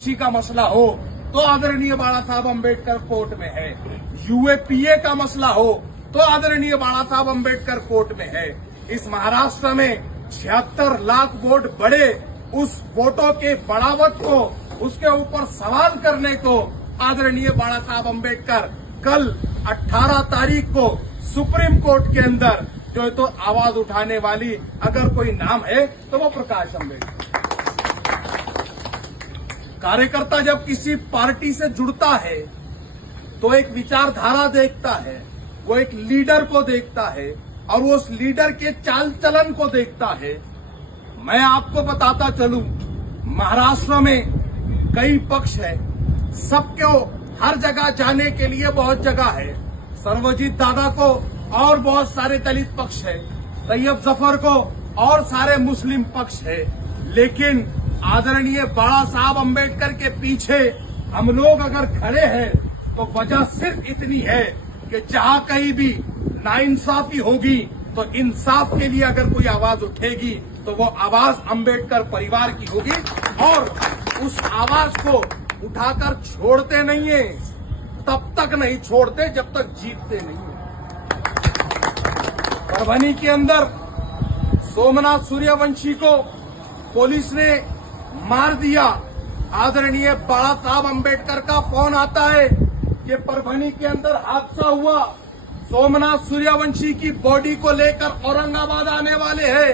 किसी का मसला हो तो आदरणीय बाला साहब अम्बेडकर कोर्ट में है। यूएपीए का मसला हो तो आदरणीय बाला साहब अम्बेडकर कोर्ट में है। इस महाराष्ट्र में 76 लाख वोट बढ़े, उस वोटों के बढ़ावट को, उसके ऊपर सवाल करने को आदरणीय बाला साहब अम्बेडकर कल 18 तारीख को सुप्रीम कोर्ट के अंदर जो है तो आवाज उठाने वाली अगर कोई नाम है तो वो प्रकाश अम्बेडकर। कार्यकर्ता जब किसी पार्टी से जुड़ता है तो एक विचारधारा देखता है, वो एक लीडर को देखता है और वो उस लीडर के चाल चलन को देखता है। मैं आपको बताता चलूं, महाराष्ट्र में कई पक्ष है, सबको हर जगह जाने के लिए बहुत जगह है। सर्वजीत दादा को और बहुत सारे दलित पक्ष है, तैयब जफर को और सारे मुस्लिम पक्ष है, लेकिन आदरणीय बाला साहब अम्बेडकर के पीछे हम लोग अगर खड़े हैं तो वजह सिर्फ इतनी है कि जहां कहीं भी नाइंसाफी होगी तो इंसाफ के लिए अगर कोई आवाज उठेगी तो वो आवाज अम्बेडकर परिवार की होगी और उस आवाज को उठाकर छोड़ते नहीं है, तब तक नहीं छोड़ते जब तक जीतते नहीं है। परभनी के अंदर सोमनाथ सूर्यवंशी को पुलिस ने मार दिया। आदरणीय बाला साहब अम्बेडकर का फोन आता है कि परभनी के अंदर हादसा हुआ, सोमनाथ सूर्यवंशी की बॉडी को लेकर औरंगाबाद आने वाले हैं।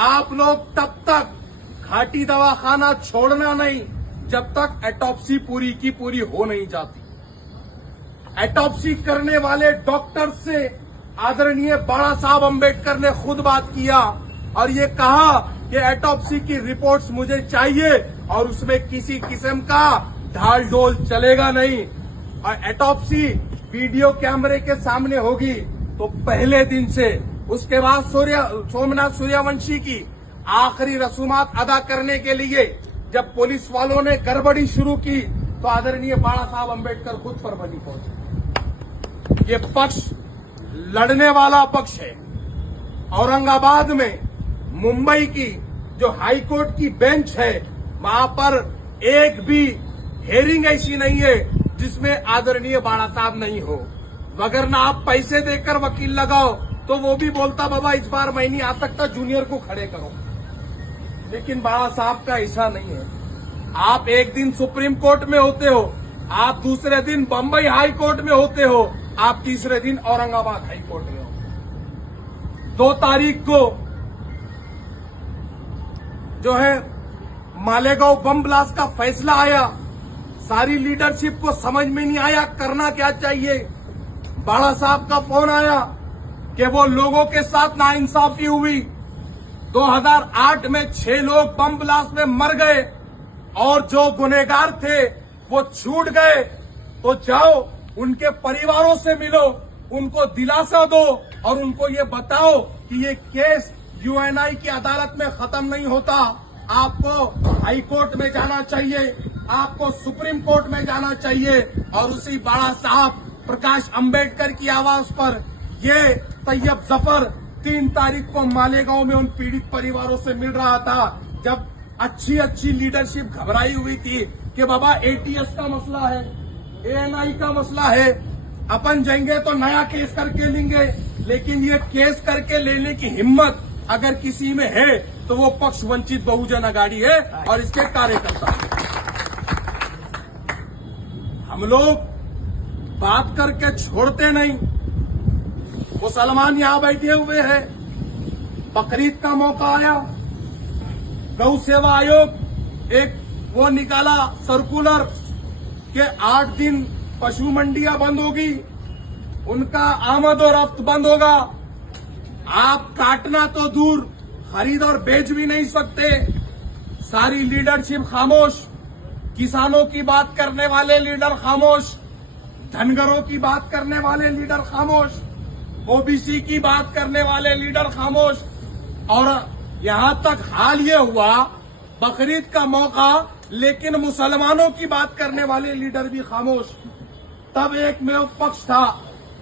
आप लोग तब तक घाटी दवाखाना छोड़ना नहीं जब तक ऑटोप्सी पूरी की पूरी हो नहीं जाती। ऑटोप्सी करने वाले डॉक्टर से आदरणीय बाला साहब अम्बेडकर ने खुद बात किया और ये कहा कि ऑटोप्सी की रिपोर्ट्स मुझे चाहिए और उसमें किसी किस्म का ढाल ढोल चलेगा नहीं और ऑटोप्सी वीडियो कैमरे के सामने होगी। तो पहले दिन से उसके बाद सोमनाथ सूर्यवंशी की आखिरी रसूमात अदा करने के लिए जब पुलिस वालों ने गड़बड़ी शुरू की तो आदरणीय बाला साहब अम्बेडकर खुद परभनी पहुंचे। ये पक्ष लड़ने वाला पक्ष है। औरंगाबाद में मुंबई की जो हाईकोर्ट की बेंच है, वहां पर एक भी हेयरिंग ऐसी नहीं है जिसमें आदरणीय बाला साहब नहीं हो। वगरना आप पैसे देकर वकील लगाओ तो वो भी बोलता बाबा इस बार मैं नहीं आ सकता, जूनियर को खड़े करो। लेकिन बाला साहब का ऐसा नहीं है। आप एक दिन सुप्रीम कोर्ट में होते हो, आप दूसरे दिन बंबई हाई कोर्ट में होते हो, आप तीसरे दिन औरंगाबाद हाई कोर्ट में हो। 2 तारीख को जो है मालेगांव बम ब्लास्ट का फैसला आया, सारी लीडरशिप को समझ में नहीं आया करना क्या चाहिए। बाला साहब का फोन आया कि वो लोगों के साथ नाइंसाफी हुई। 2008 में 6 लोग बम ब्लास्ट में मर गए और जो गुनहगार थे वो छूट गए। तो जाओ उनके परिवारों से मिलो, उनको दिलासा दो और उनको ये बताओ कि ये केस यूएनआई की अदालत में खत्म नहीं होता। आपको हाई कोर्ट में जाना चाहिए, आपको सुप्रीम कोर्ट में जाना चाहिए और उसी बाला साहब प्रकाश अम्बेडकर की आवाज पर ये तैयब जफर 3 तारीख को मालेगांव में उन पीड़ित परिवारों से मिल रहा था, जब अच्छी लीडरशिप घबराई हुई थी कि बाबा एटीएस का मसला है, एएनआई का मसला है, अपन जाएंगे तो नया केस करके लेंगे। लेकिन ये केस करके लेने की हिम्मत अगर किसी में है तो वो पक्ष वंचित बहुजन आघाड़ी है और इसके कार्यकर्ता। हम लोग बात करके छोड़ते नहीं। मुसलमान यहां बैठे हुए हैं, बकरीद का मौका आया, गौ सेवा आयोग एक वो निकाला सर्कुलर कि 8 दिन पशु मंडियां बंद होगी, उनका आमद और रफ्त बंद होगा। आप काटना तो दूर, खरीद और बेच भी नहीं सकते। सारी लीडरशिप खामोश, किसानों की बात करने वाले लीडर खामोश, धनगरों की बात करने वाले लीडर खामोश, ओबीसी की बात करने वाले लीडर खामोश। और यहां तक हाल ये हुआ बकरीद का मौका, लेकिन मुसलमानों की बात करने वाले लीडर भी खामोश। तब एक में पक्ष था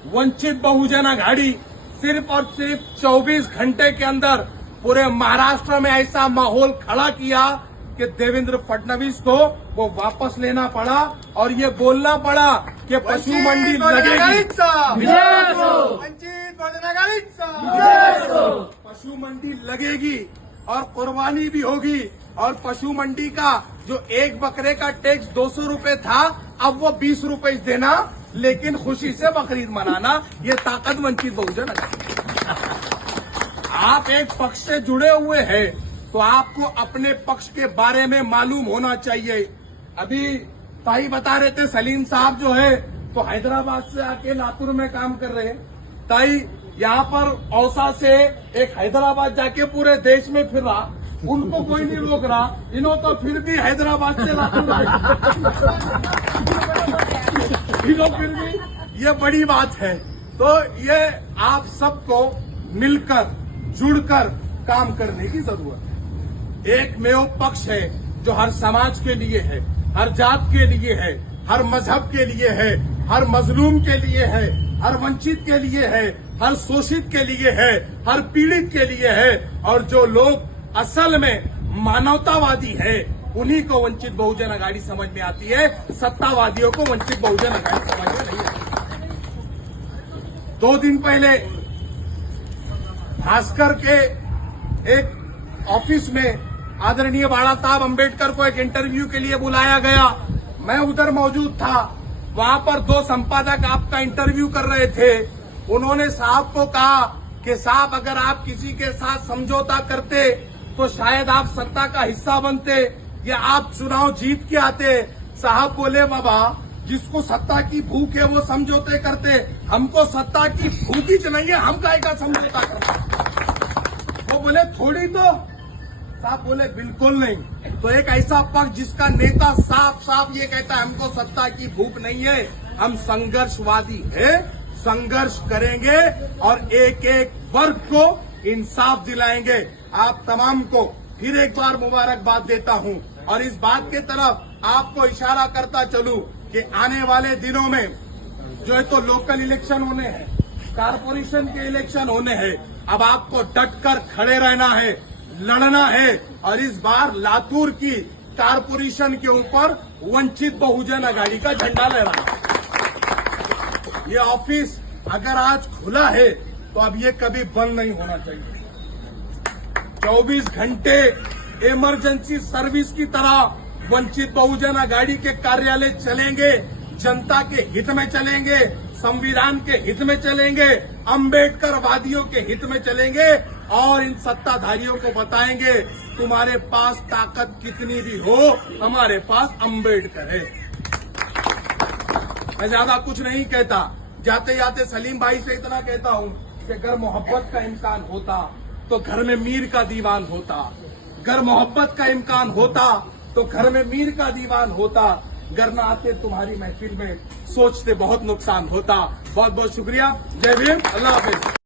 वंचित बहुजन आघाड़ी, सिर्फ और सिर्फ 24 घंटे के अंदर पूरे महाराष्ट्र में ऐसा माहौल खड़ा किया कि देवेंद्र फडणवीस को वो वापस लेना पड़ा और ये बोलना पड़ा कि पशु मंडी लगेगी। पशु मंडी लगेगी और कुर्बानी भी होगी और पशु मंडी का जो एक बकरे का टैक्स 200 रुपए था अब वो 20 रुपए देना, लेकिन खुशी से बकरीद मनाना, ये ताकत वंचित बहुजन आघाड़ी। आप एक पक्ष से जुड़े हुए हैं तो आपको अपने पक्ष के बारे में मालूम होना चाहिए। अभी ताई बता रहे थे सलीम साहब जो है तो हैदराबाद से आके लातूर में काम कर रहे हैं। ताई यहाँ पर औसा से एक हैदराबाद जाके पूरे देश में फिर रहा, उनको कोई नहीं रोक रहा, इन्हों तो फिर भी हैदराबाद से लातूर इन्हों फिर भी, ये बड़ी बात है। तो ये आप सबको मिलकर जुड़कर काम करने की जरूरत है। एक मेव पक्ष है जो हर समाज के लिए है, हर जात के लिए है, हर मजहब के लिए है, हर मजलूम के लिए है, हर वंचित के लिए है, हर शोषित के लिए है, हर पीड़ित के लिए है। और जो लोग असल में मानवतावादी है उन्हीं को वंचित बहुजन आघाड़ी समझ में आती है, सत्तावादियों को वंचित बहुजन आघाड़ी समझ में नहीं आती। 2 दिन पहले भास्कर के एक ऑफिस में आदरणीय बाला साहब अम्बेडकर को एक इंटरव्यू के लिए बुलाया गया। मैं उधर मौजूद था। वहां पर 2 संपादक आपका इंटरव्यू कर रहे थे। उन्होंने साहब को कहा कि साहब अगर आप किसी के साथ समझौता करते तो शायद आप सत्ता का हिस्सा बनते या आप चुनाव जीत के आते। साहब बोले बाबा जिसको सत्ता की भूख है वो समझौते करते, हमको सत्ता की भूख ही नहीं है, हम काहे का समझौता करते। वो बोले थोड़ी तो, साहब बोले बिल्कुल नहीं। तो एक ऐसा पक्ष जिसका नेता साफ साफ ये कहता है हमको सत्ता की भूख नहीं है, हम संघर्षवादी है, संघर्ष करेंगे और एक एक वर्ग को इंसाफ दिलाएंगे। आप तमाम को फिर एक बार मुबारकबाद देता हूं और इस बात के तरफ आपको इशारा करता चलूं कि आने वाले दिनों में जो है तो लोकल इलेक्शन होने हैं, कारपोरेशन के इलेक्शन होने हैं। अब आपको डटकर खड़े रहना है, लड़ना है और इस बार लातूर की कारपोरेशन के ऊपर वंचित बहुजन आघाड़ी का झंडा लहराना। ये ऑफिस अगर आज खुला है तो अब ये कभी बंद नहीं होना चाहिए। 24 घंटे इमरजेंसी सर्विस की तरह वंचित बहुजन आघाड़ी के कार्यालय चलेंगे, जनता के हित में चलेंगे, संविधान के हित में चलेंगे, अम्बेडकर वादियों के हित में चलेंगे और इन सत्ताधारियों को बताएंगे तुम्हारे पास ताकत कितनी भी हो, हमारे पास अम्बेडकर है। मैं ज्यादा कुछ नहीं कहता, जाते जाते सलीम भाई से इतना कहता हूं कि अगर मोहब्बत का इम्कान होता तो घर में मीर का दीवान होता, अगर मोहब्बत का इम्कान होता तो घर में मीर का दीवान होता, घर न आते तुम्हारी महफिल में सोचते बहुत नुकसान होता। बहुत बहुत शुक्रिया। जय भीम, अल्लाह हाफिज।